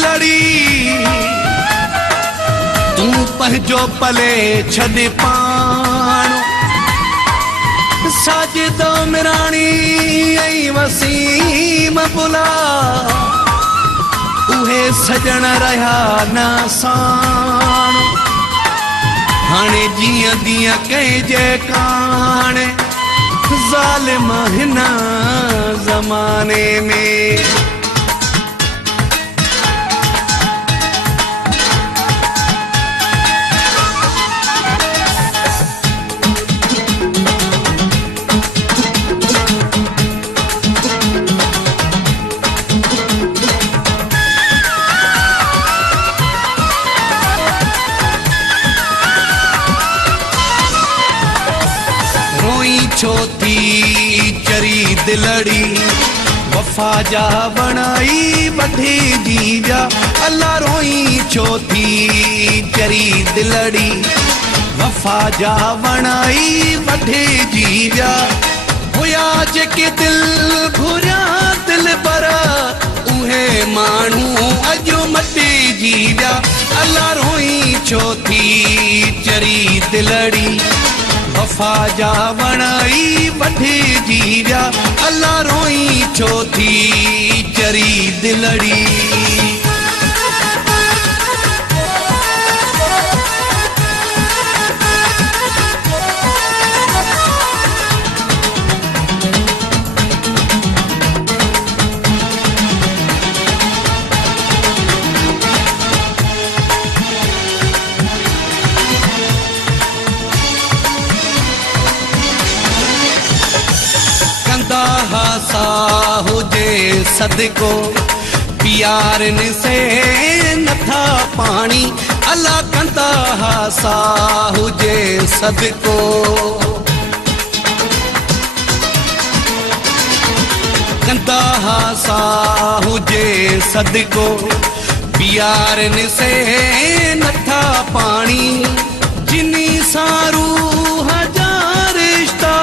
दिलड़ी तू पंहिंजो पले छॾ पाण साजिद मिराणी ऐं वसीम बुला उहे सजण रहिया न साण हाणे जीअं दीअं कंहिंजे काणे ज़ालिम हिन ज़माने में छो थी चरी दिलड़ी वफ़ा जा वणाई वढे जीजा अल्लाह रोई छो थी चरी दिलड़ी वफ़ा जा वणाई वढे जीजा हुया जेके दिल घुरिया दिल पर उहे माण्हू अॼु मटे जीजा अल्लाह रोई छो थी चरी दिलड़ी वफ़ा जा वणाई वढे जीजा अल्लाह रोई छो थी चरी दिलड़ी सा हुजे सदको प्यारन से नथा पानी अल्लाह कंदा सा हुजे सदको कंदा सा हुजे सदको प्यारन से नथा पानी जिनी सारू हजार रिश्ता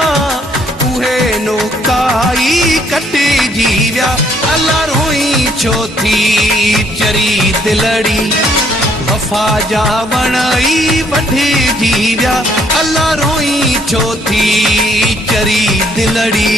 उहे नोकाई कटे जीव्या अल्लाह रोई छो थी चरी दिलड़ी वफ़ा जा वणाई वढे जीव्या अल्लाह रोई छो थी चरी दिलड़ी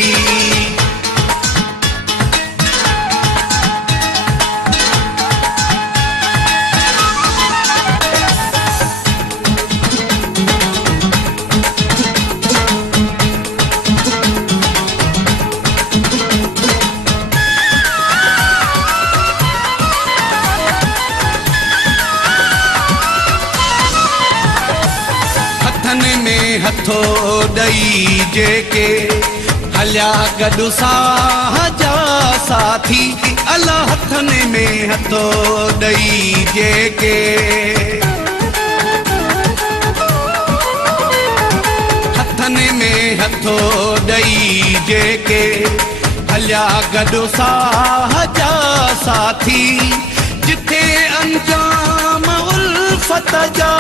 में हथो ॾई जेके हलिया गॾु साह जा साथी अल्लाह हथनि में हथो ॾई जेके हथनि में हथो ॾई जेके हलिया गॾु साह जा साथी जिथे अंजाम उल्फत जा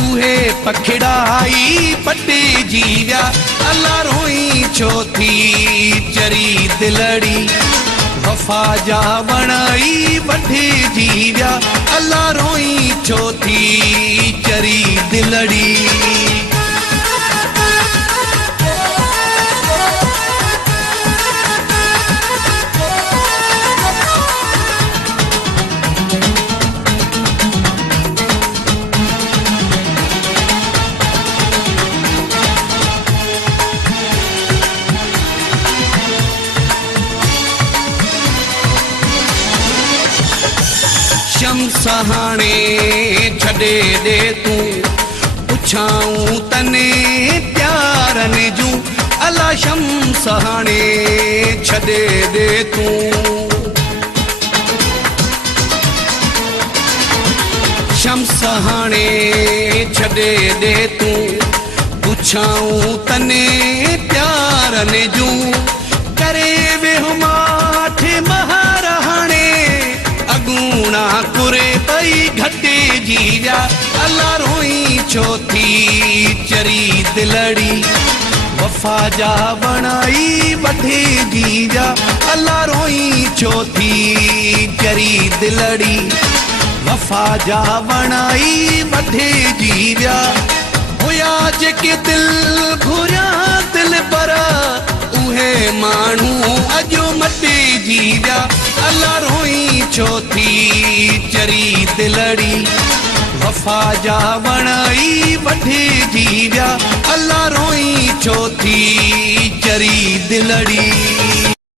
उहे पखिड़ाई पटे जीव्या अल्लाह रोई छो थी चरी दिलड़ी वफ़ा जा वणाई वढे जीव्या अल्लाह रोई छो थी चरी दिलड़ी शम्स हाणे छॾे दे तूं पुछाऊं तने प्यारन जूं अल्लाह शम्स हाणे छॾे दे तूं शम्स हाणे छॾे दे तूं पुछाऊं तने प्यारन जूं करे वेहो माठे महार हाणे अगूणा कुरे पई घटे जीव्या अल्लाह रोई छो थी चरी दिलड़ी वफ़ा जा वणाई वठे जी विया अल्लाह रोई छो थी चरी दिलड़ी वफ़ा जा वणाई वठे जी विया हुया जेके दिल घुरिया दिल पर उहे माण्हू अॼु मटे जी विया अल्लाह रोई छो थी चरी दिलड़ी वफ़ा जा वणाई वठे जी विया अल्लाह रोई छो थी चरी दिलड़ी।